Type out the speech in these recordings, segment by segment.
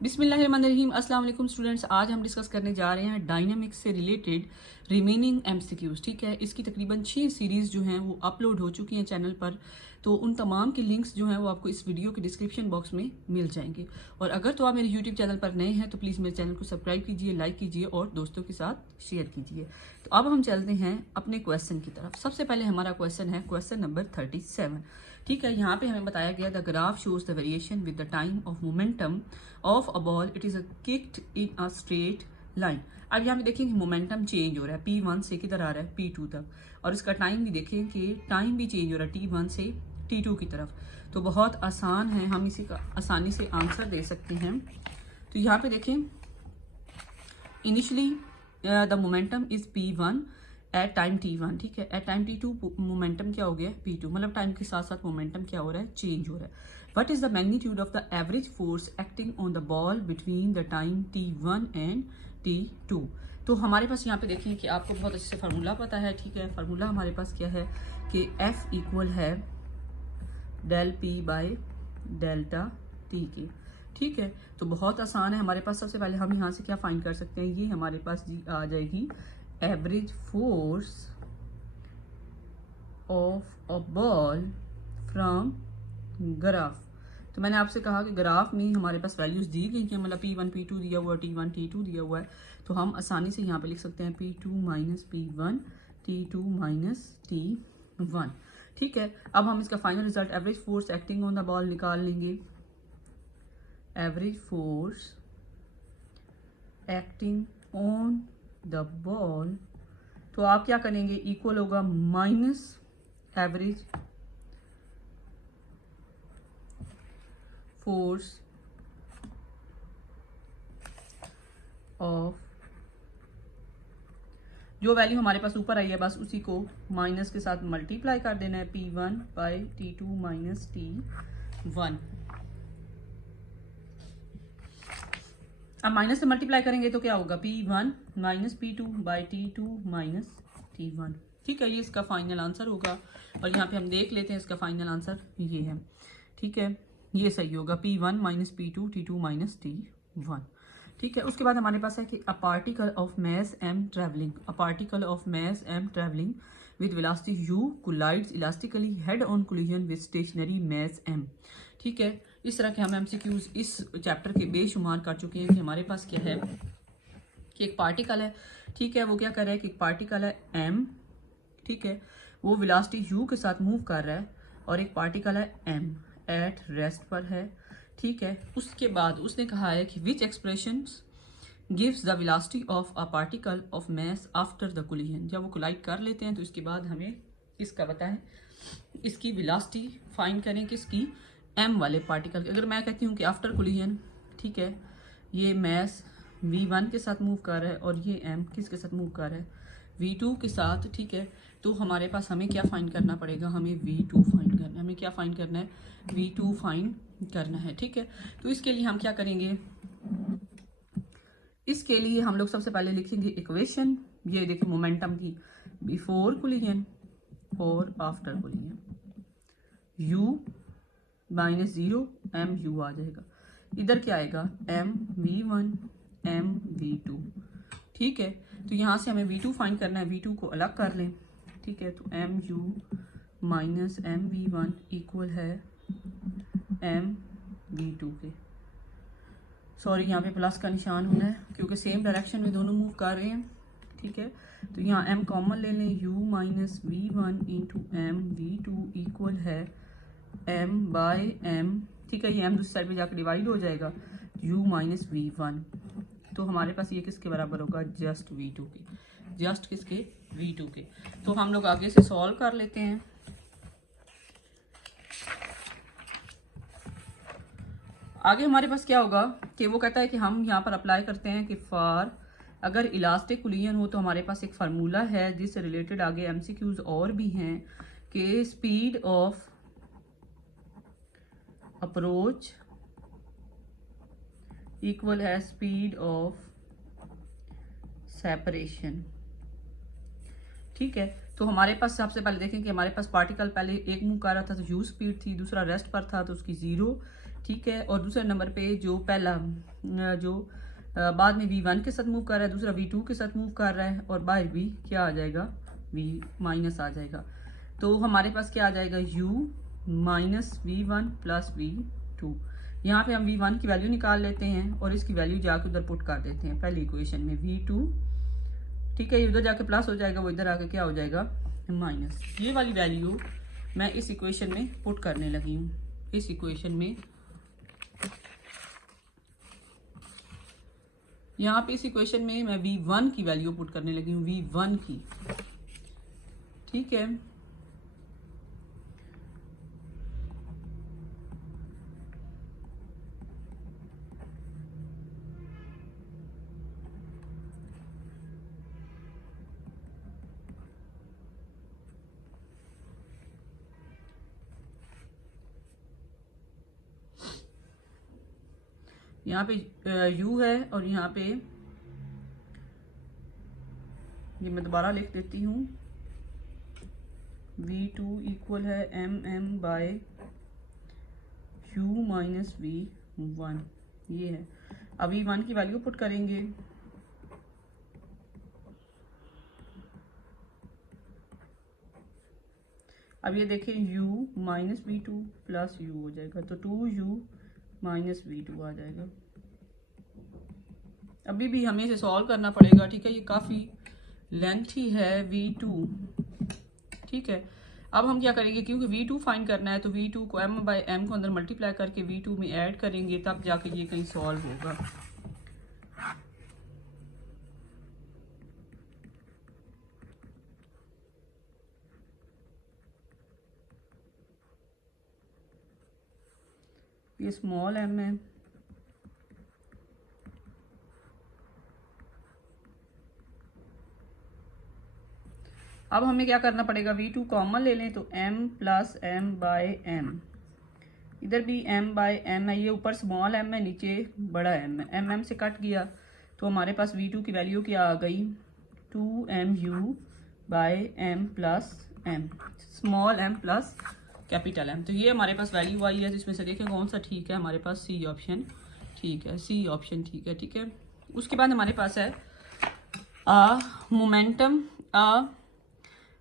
बिस्मिल्लाहिर्रहमानिर्रहीम। अस्सलाम वालेकुम स्टूडेंट्स, आज हम डिस्कस करने जा रहे हैं डायनामिक्स से रिलेटेड रिमेनिंग एमसीक्यूज। ठीक है, इसकी तकरीबन 6 सीरीज़ जो हैं वो अपलोड हो चुकी हैं चैनल पर, तो उन तमाम के लिंक्स जो हैं वो आपको इस वीडियो के डिस्क्रिप्शन बॉक्स में मिल जाएंगे। और अगर तो आप मेरे यूट्यूब चैनल पर नए हैं तो प्लीज़ मेरे चैनल को सब्सक्राइब कीजिए, लाइक कीजिए और दोस्तों के साथ शेयर कीजिए। तो अब हम चलते हैं अपने क्वेश्चन की तरफ। सबसे पहले हमारा क्वेश्चन है क्वेश्चन नंबर 37। ठीक है, यहाँ पे हमें बताया गया the graph shows the variation with the time of momentum of a ball it is kicked in a straight line. अब यहाँ पे देखें कि मोमेंटम चेंज हो रहा है, P1 से किधर आ रहा है P2 तक, और इसका टाइम भी देखें कि टाइम भी चेंज हो रहा है T1 से T2 की तरफ। तो बहुत आसान है, हम इसी का आसानी से आंसर दे सकते हैं। तो यहाँ पे देखें initially the momentum is P1 at time T1। ठीक है, एट टाइम T2 मोमेंटम क्या हो गया P2, मतलब टाइम के साथ साथ मोमेंटम क्या हो रहा है, चेंज हो रहा है। What is the magnitude of the average force acting on the ball between the time T1 and T2। तो हमारे पास यहाँ पे देखिए कि आपको बहुत अच्छे से फार्मूला पता है। ठीक है, फार्मूला हमारे पास क्या है कि F इक्वल है del P by delta T के। ठीक है, तो बहुत आसान है। हमारे पास सबसे पहले हम यहाँ से क्या फाइंड कर सकते हैं, ये हमारे पास जी आ जाएगी average force of a ball from graph. तो मैंने आपसे कहा कि ग्राफ में हमारे पास वैल्यूज दी गई हैं, मतलब P1 P2 दिया हुआ है, T1 T2 दिया हुआ है, तो हम आसानी से यहाँ पे लिख सकते हैं P2 minus P1 T2 minus T1। ठीक है, अब हम इसका final result average force acting on the ball निकाल लेंगे। Average force acting on the ball, तो आप क्या करेंगे, इक्वल होगा माइनस एवरेज फोर्स ऑफ, जो वैल्यू हमारे पास ऊपर आई है बस उसी को माइनस के साथ मल्टीप्लाई कर देना है, P1 by T2 minus T1। अब माइनस से मल्टीप्लाई करेंगे तो क्या होगा, P1 minus P2 by T2 minus T1। ठीक है, ये इसका फाइनल आंसर होगा। और यहाँ पे हम देख लेते हैं इसका फाइनल आंसर ये है। ठीक है, ये सही होगा, P1 minus P2 T2 minus T1। ठीक है, उसके बाद हमारे पास है कि a particle of mass m travelling, a particle of mass m travelling with velocity u collides elastically head on collision with stationary mass m। ठीक है, इस तरह के हम एमसीक्यूज इस चैप्टर के बेशुमार कर चुके हैं कि हमारे पास क्या है कि एक पार्टिकल है। ठीक है, वो क्या कर रहा है कि एक पार्टिकल है m, ठीक है, वो वेलोसिटी u के साथ मूव कर रहा है, और एक पार्टिकल है m एट रेस्ट पर है। ठीक है, उसके बाद उसने कहा है कि which expression gives the velocity of a particle of mass after the collision. जब वो कोलाइड कर लेते हैं तो इसके बाद हमें इसका बताएं, इसकी वेलोसिटी फाइंड करें किसकी, m वाले पार्टिकल की। अगर मैं कहती हूँ कि आफ्टर कोलिजन, ठीक है, ये मास v1 के साथ मूव कर रहा है और ये m किसके साथ मूव कर रहा है, v2 के साथ। ठीक है, तो हमारे पास हमें क्या फाइंड करना पड़ेगा, हमें v2 फाइंड करना है। हमें क्या फाइंड करना है, v2 फाइंड करना है। ठीक है, तो इसके लिए हम क्या करेंगे, इसके लिए हम लोग सबसे पहले लिखेंगे इक्वेशन। ये देखिए मोमेंटम की, बिफोर कोलिजन और after collision, u minus 0 m u आ जाएगा, इधर क्या आएगा m v1 m v2। ठीक है, तो यहाँ से हमें v2 फाइंड करना है, v2 को अलग कर लें। ठीक है, तो m u minus m v1 equal है m v2 के। सॉरी, यहाँ पे प्लस का निशान होना है क्योंकि सेम डायरेक्शन में दोनों मूव कर रहे हैं। ठीक है, तो यहाँ m कॉमन ले लें, u minus v1 into m v2 equal है m बाय m। ठीक है, ये m दूसरी साइड पे जाकर डिवाइड हो जाएगा, u माइनस v1। तो हमारे पास ये किसके बराबर होगा, जस्ट v2 के, जस्ट किसके, v2 के। तो हम लोग आगे से सॉल्व कर लेते हैं। आगे हमारे पास क्या होगा कि वो कहता है कि हम यहाँ पर अप्लाई करते हैं कि फॉर अगर इलास्टिक कोलिजन हो तो हमारे पास एक फार्मूला है जिससे रिलेटेड आगे एमसीक्यूज और भी हैं कि स्पीड ऑफ अप्रोच इक्वल है स्पीड ऑफ सेपरेशन। ठीक है, तो हमारे पास सबसे पहले देखें कि हमारे पास पार्टिकल पहले एक मूव कर रहा था तो u स्पीड थी, दूसरा रेस्ट पर था तो उसकी 0 ठीक है। और दूसरे नंबर पे जो पहला जो बाद में v1 के साथ मूव कर रहा है, दूसरा v2 के साथ मूव कर रहा है, और बाहर भी क्या आ जाएगा, v माइनस आ जाएगा। तो हमारे पास क्या आ जाएगा, u minus v1 plus v2। यहाँ पे हम v1 की वैल्यू निकाल लेते हैं और इसकी वैल्यू जाके उधर पुट कर देते हैं पहली इक्वेशन में v2, ठीक है। ये उधर जाके प्लस हो जाएगा, वो इधर आके क्या हो जाएगा, माइनस। ये वाली वैल्यू मैं इस इक्वेशन में पुट करने लगी हूँ। इस इक्वेशन में यहाँ पे इस इक्वेशन में मैं v1 की वैल्यू पुट करने लगी हूँ, v1 की, ठीक है। यहाँ पे u है और यहाँ पे ये मैं दोबारा लिख देती हूँ, v2 इक्वल है mm bye u minus v1, ये है। अब v1 की वैल्यू पुट करेंगे, अब ये देखें u minus v2 plus u हो जाएगा, तो 2u माइनस v2 आ जाएगा। अभी भी हमें इसे सॉल्व करना पड़ेगा, ठीक है। ये काफ़ी लेंथी है v2, ठीक है। अब हम क्या करेंगे, क्योंकि v2 फाइंड करना है तो v2 को m बाय m को अंदर मल्टीप्लाई करके v2 में ऐड करेंगे, तब जाके ये कहीं सॉल्व होगा। ये स्मॉल m है, अब हमें क्या करना पड़ेगा, v2 कॉमन ले लें तो m plus m by m, इधर भी m बाय m है, ये ऊपर स्मॉल m है, नीचे बड़ा m है, m से कट गया तो हमारे पास v2 की वैल्यू क्या आ गई, 2mu by m plus m, small m plus capital M। तो ये हमारे पास वैल्यू आई है, जिसमें से देखें कौन सा ठीक है, हमारे पास सी ऑप्शन ठीक है, सी ऑप्शन ठीक है, ठीक है। उसके बाद हमारे पास है मोमेंटम,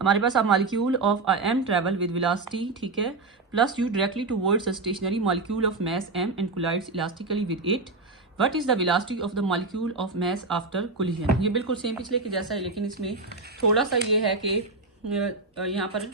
हमारे पास molecule of m travel with velocity, ठीक है, plus u directly towards a stationary molecule of mass m and collides elastically with it, what is the velocity of the molecule of mass after collision. ये बिल्कुल same पिछले के जैसा है, लेकिन इसमें थोड़ा सा ये है कि यहाँ पर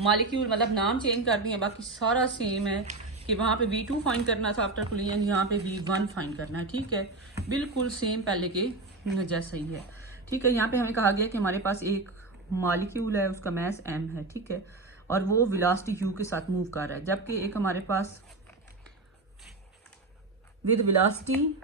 मॉलिक्यूल मतलब नाम चेंज कर दिए, बाकी सारा सेम है कि वहाँ पे v2 फाइंड करना था आफ्टर कोलिजन, यहाँ पे v1 फाइंड करना है, ठीक है। बिल्कुल सेम पहले के जैसा ही है, ठीक है। यहाँ पे हमें कहा गया कि हमारे पास एक मॉलिक्यूल है, उसका मास m है, ठीक है, और वो वेलोसिटी u के साथ मूव कर रहा है, जबकि एक हमारे पास with velocity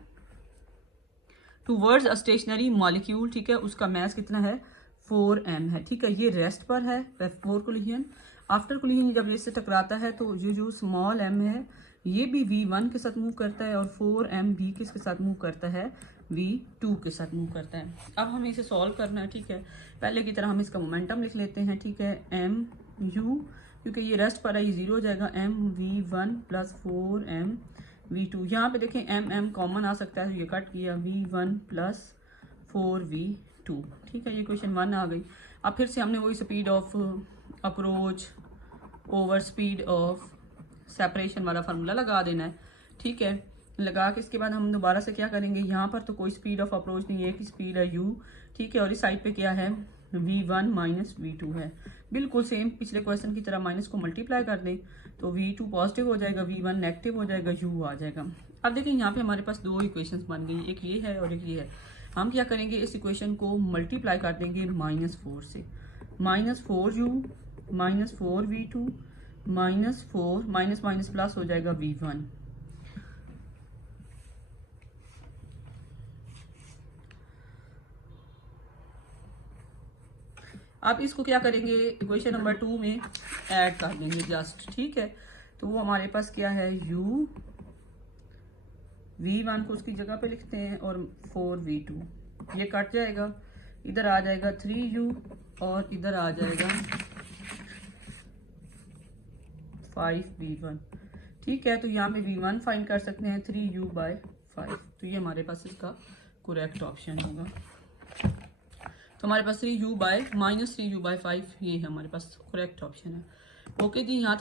towards a stationary molecule, ठीक है, उसका मास कितना है, 4m है, ठीक है। ये रेस्ट पर है बिफोर कोलिजन, आफ्टर कोलिजन जब इससे टकराता है तो ये जो स्मॉल m है ये भी v1 के साथ मूव करता है, और 4m भी किसके साथ मूव करता है, v2 के साथ मूव करता है। अब हमें इसे सॉल्व करना है, ठीक है। पहले की तरह हम इसका मोमेंटम लिख लेते हैं, ठीक है, mu, क्योंकि ये रेस्ट पर है, ये 0 हो जाएगा, m v1 plus 4m v2। यहाँ पे देखें m कॉमन आ सकता है, ये कट किया, v1 प्लस 4v2, ठीक है। ये क्वेश्चन 1 आ गई। अब फिर से हमने वही speed of approach over speed of separation वाला फार्मूला लगा देना है, ठीक है। लगा के इसके बाद हम दोबारा से क्या करेंगे, यहाँ पर तो कोई स्पीड ऑफ अप्रोच नहीं है, एक ही स्पीड है u, ठीक है, और इस साइड पे क्या है, v1 माइनस v2 है, बिल्कुल सेम पिछले क्वेश्चन की तरह। माइनस को मल्टीप्लाई कर दें तो v2 पॉजिटिव हो जाएगा, v1 नेगेटिव हो जाएगा, u आ जाएगा। अब देखिए यहाँ पे हमारे पास दो इक्वेशंस बन गई, एक ये है और एक ये है। हम क्या करेंगे, इस इक्वेशन को मल्टीप्लाई कर देंगे -4 से, -4u minus 4v2 -4 minus minus plus हो जाएगा v1। अब इसको क्या करेंगे, इक्वेशन नंबर 2 में ऐड कर देंगे जस्ट, ठीक है। तो वो हमारे पास क्या है, u v1 को उसकी जगह पे लिखते हैं और 4v2, ये कट जाएगा, इधर आ जाएगा 3u और इधर आ जाएगा 5v1, ठीक है, तो यहाँ पे v1 फाइंड कर सकते हैं 3u/5, तो ये हमारे पास इसका करेक्ट ऑप्शन होगा। तो हमारे पास -3u/5 ये हमारे पास करेक्ट ऑप्शन है। ओके जी, यहाँ तक